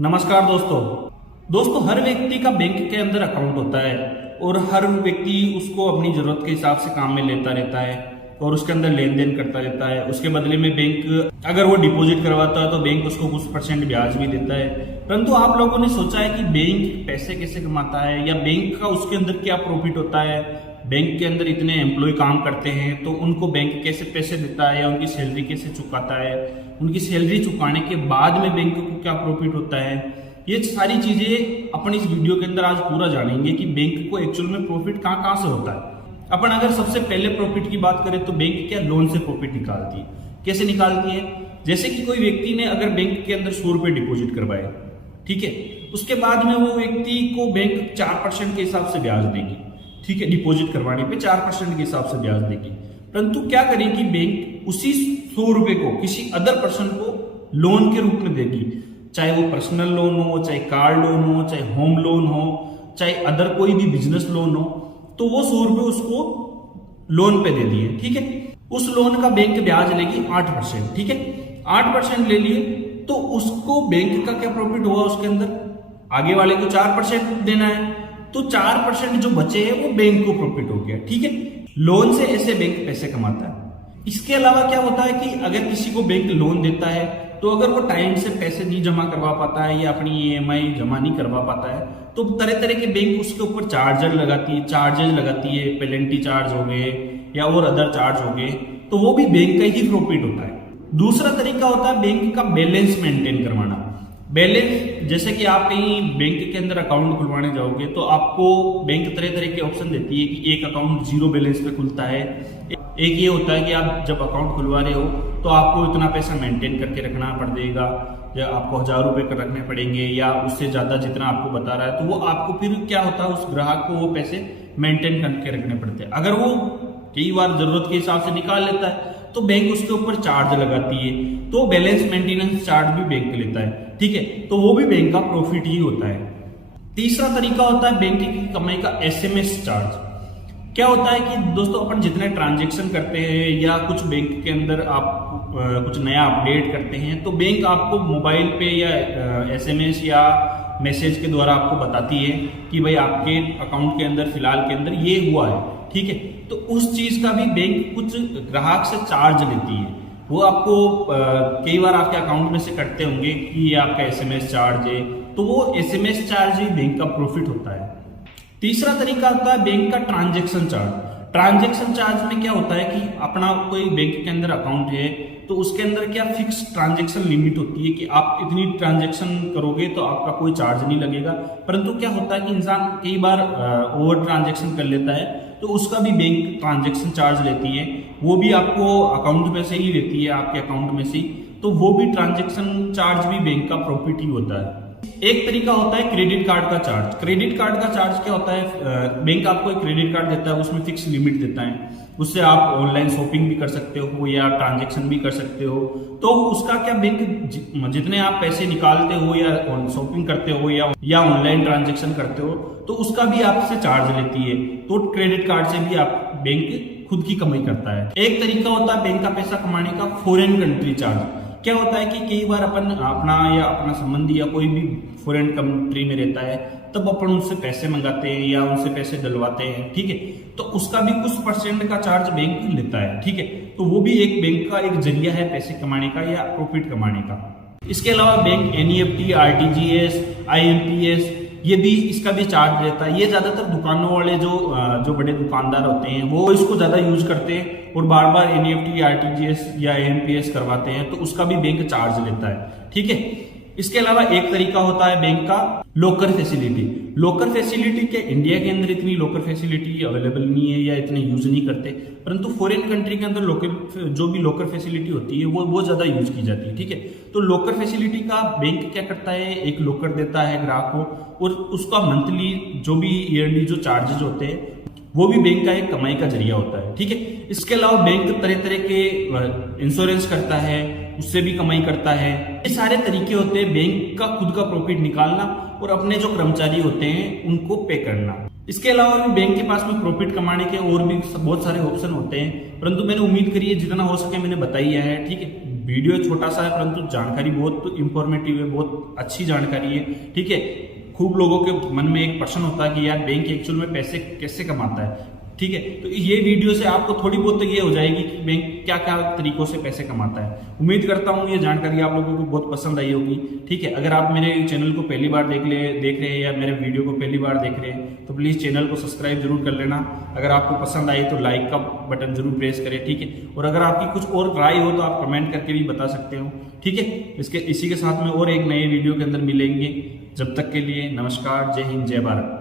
नमस्कार दोस्तों हर व्यक्ति का बैंक के अंदर अकाउंट होता है और हर व्यक्ति उसको अपनी जरूरत के हिसाब से काम में लेता रहता है और उसके अंदर लेन देन करता रहता है। उसके बदले में बैंक अगर वो डिपॉजिट करवाता है तो बैंक उसको कुछ % ब्याज भी देता है। परंतु आप लोगों ने सोचा है कि बैंक पैसे कैसे कमाता है या बैंक का उसके अंदर क्या प्रॉफिट होता है, बैंक के अंदर इतने एम्प्लॉय काम करते हैं तो उनको बैंक कैसे पैसे देता है या उनकी सैलरी कैसे चुकाता है, उनकी सैलरी चुकाने के बाद में बैंक को क्या प्रॉफिट होता है। ये सारी चीजें अपन इस वीडियो के अंदर आज पूरा जानेंगे कि बैंक को एक्चुअल में प्रॉफिट कहाँ से होता है। अपन अगर सबसे पहले प्रॉफिट की बात करें तो बैंक क्या लोन से प्रॉफिट निकालती है। कैसे निकालती है? जैसे कि कोई व्यक्ति ने अगर बैंक के अंदर 100 रुपए डिपॉजिट करवाए, ठीक है, उसके बाद में वो व्यक्ति को बैंक 4% के हिसाब से ब्याज देगी, ठीक है, डिपॉजिट करवाने पे 4% के हिसाब से ब्याज देगी। परंतु क्या करेगी, बैंक उसी 100 रुपए को किसी अदर पर्सन को लोन के रूप में देगी, चाहे वो पर्सनल लोन हो, चाहे कार लोन हो, चाहे होम लोन हो, चाहे अदर कोई भी बिजनेस लोन हो, तो वो 100 रुपए उसको लोन पे दे दिए, ठीक है। उस लोन का बैंक ब्याज लेगी 8%, ठीक है, 8% ले लिए तो उसको बैंक का क्या प्रॉफिट हुआ, उसके अंदर आगे वाले को 4% देना है तो 4% जो बचे हैं वो बैंक को प्रॉफिट हो गया, ठीक है। लोन से ऐसे बैंक पैसे कमाता है। इसके अलावा क्या होता है कि अगर किसी को बैंक लोन देता है तो अगर वो टाइम से पैसे नहीं जमा करवा पाता है या अपनी EMI जमा नहीं करवा पाता है तो तरह तरह के बैंक उसके ऊपर चार्जेज लगाती है, पेनल्टी चार्ज हो गए या और अदर चार्ज हो गए, तो वो भी बैंक का ही प्रॉफिट होता है। दूसरा तरीका होता है बैंक का बैलेंस मेंटेन करवाना। बैलेंस, जैसे कि आप कहीं बैंक के अंदर अकाउंट खुलवाने जाओगे तो आपको बैंक तरह तरह के ऑप्शन देती है कि एक अकाउंट 0 बैलेंस पे खुलता है, एक ये होता है कि आप जब अकाउंट खुलवा रहे हो तो आपको इतना पैसा मेंटेन करके रखना पड़ेगा या आपको 1000 रुपए कर रखने पड़ेंगे या उससे ज्यादा जितना आपको बता रहा है, तो वो आपको फिर क्या होता है, उस ग्राहक को वो पैसे मेंटेन करके रखने पड़ते हैं। अगर वो कई बार जरूरत के हिसाब से निकाल लेता है तो बैंक उसके ऊपर चार्ज लगाती है, तो बैलेंस मेंटेनेंस चार्ज भी बैंक लेता है, ठीक है, तो वो भी बैंक का प्रॉफिट ही होता है। तीसरा तरीका होता है बैंक की कमाई का SMS चार्ज। क्या होता है कि दोस्तों अपन जितने ट्रांजेक्शन करते हैं या कुछ बैंक के अंदर आप कुछ नया अपडेट करते हैं तो बैंक आपको मोबाइल पे या SMS या मैसेज के द्वारा आपको बताती है कि भाई आपके अकाउंट के अंदर फिलहाल के अंदर ये हुआ है, ठीक है, तो उस चीज का भी बैंक कुछ ग्राहक से चार्ज लेती है। वो आपको कई बार आपके अकाउंट में से कटते होंगे कि ये आपका SMS चार्ज है, तो वो SMS चार्ज ही बैंक का प्रॉफिट होता है। तीसरा तरीका होता है बैंक का ट्रांजैक्शन चार्ज। ट्रांजैक्शन चार्ज में क्या होता है कि अपना कोई बैंक के अंदर अकाउंट है तो उसके अंदर क्या फिक्स ट्रांजैक्शन लिमिट होती है कि आप इतनी ट्रांजैक्शन करोगे तो आपका कोई चार्ज नहीं लगेगा। परंतु क्या होता है कि इंसान कई बार ओवर ट्रांजैक्शन कर लेता है तो उसका भी बैंक ट्रांजैक्शन चार्ज लेती है, वो भी आपको अकाउंट में से ही लेती है, आपके अकाउंट में से ही, तो वो भी ट्रांजैक्शन चार्ज भी बैंक का प्रॉफिट ही होता है। एक तरीका होता है क्रेडिट कार्ड का चार्ज। क्रेडिट कार्ड का चार्ज क्या होता है, बैंक आपको एक क्रेडिट कार्ड देता है, उसमें फिक्स लिमिट देता है, उससे आप ऑनलाइन शॉपिंग भी कर सकते हो या ट्रांजैक्शन भी कर सकते हो। तो उसका क्या, बैंक जितने आप पैसे निकालते हो या शॉपिंग करते हो या ऑनलाइन ट्रांजैक्शन करते हो तो उसका भी आपसे चार्ज लेती है। तो क्रेडिट कार्ड से भी आप बैंक खुद की कमाई करता है। एक तरीका होता है बैंक का पैसा कमाने का फॉरेन कंट्री चार्ज। क्या होता है कि कई बार अपन अपना संबंधी या कोई भी फॉरेन कंट्री में रहता है तब अपन उनसे पैसे मंगाते हैं या उनसे पैसे डलवाते हैं, ठीक है, तो उसका भी कुछ % का चार्ज बैंक लेता है, ठीक है, तो वो भी एक बैंक का एक जरिया है पैसे कमाने का या प्रॉफिट कमाने का। इसके अलावा बैंक NEFT, RTGS, IMPS ये भी, इसका भी चार्ज रहता है। ये ज्यादातर दुकानों वाले जो बड़े दुकानदार होते हैं वो इसको ज्यादा यूज करते हैं और बार बार NEFT, RTGS या IMPS करवाते हैं, तो उसका भी बैंक चार्ज लेता है, ठीक है। इसके अलावा एक तरीका होता है बैंक का लॉकर फैसिलिटी। लॉकर फैसिलिटी के इंडिया के अंदर इतनी लॉकर फैसिलिटी अवेलेबल नहीं है या इतने यूज नहीं करते, परंतु फॉरेन कंट्री के अंदर जो भी लॉकर फैसिलिटी होती है वो ज्यादा यूज की जाती है, ठीक है। तो लॉकर फैसिलिटी का बैंक क्या करता है, एक लॉकर देता है ग्राहक को और उसका मंथली जो भी ईयरली जो चार्जेस होते हैं वो भी बैंक का एक कमाई का जरिया होता है, ठीक है। इसके अलावा बैंक तरह तरह के इंश्योरेंस करता है, उससे भी कमाई करता है। ये सारे तरीके होते हैं बैंक का खुद का प्रॉफिट निकालना और अपने जो कर्मचारी होते हैं उनको पे करना। इसके अलावा भी बैंक के पास में प्रॉफिट कमाने के और भी बहुत सारे ऑप्शन होते हैं, परंतु मैंने उम्मीद करी है जितना हो सके मैंने बताया है, ठीक है। वीडियो छोटा सा है परंतु जानकारी बहुत इंफॉर्मेटिव है, बहुत अच्छी जानकारी है। ठीक है, खूब लोगों के मन में एक प्रश्न होता है कि यार बैंक एक्चुअल में पैसे कैसे कमाता है। ठीक है, तो ये वीडियो से आपको थोड़ी बहुत तो ये हो जाएगी कि बैंक क्या क्या तरीकों से पैसे कमाता है। उम्मीद करता हूँ ये जानकारी आप लोगों को बहुत पसंद आई होगी। ठीक है, अगर आप मेरे चैनल को पहली बार देख रहे हैं या मेरे वीडियो को पहली बार देख रहे हैं तो प्लीज़ चैनल को सब्सक्राइब जरूर कर लेना। अगर आपको पसंद आई तो लाइक का बटन जरूर प्रेस करें। ठीक है, और अगर आपकी कुछ और राय हो तो आप कमेंट करके भी बता सकते हो। ठीक है, इसी के साथ में और एक नए वीडियो के अंदर मिलेंगे। जब तक के लिए नमस्कार, जय हिंद, जय भारत।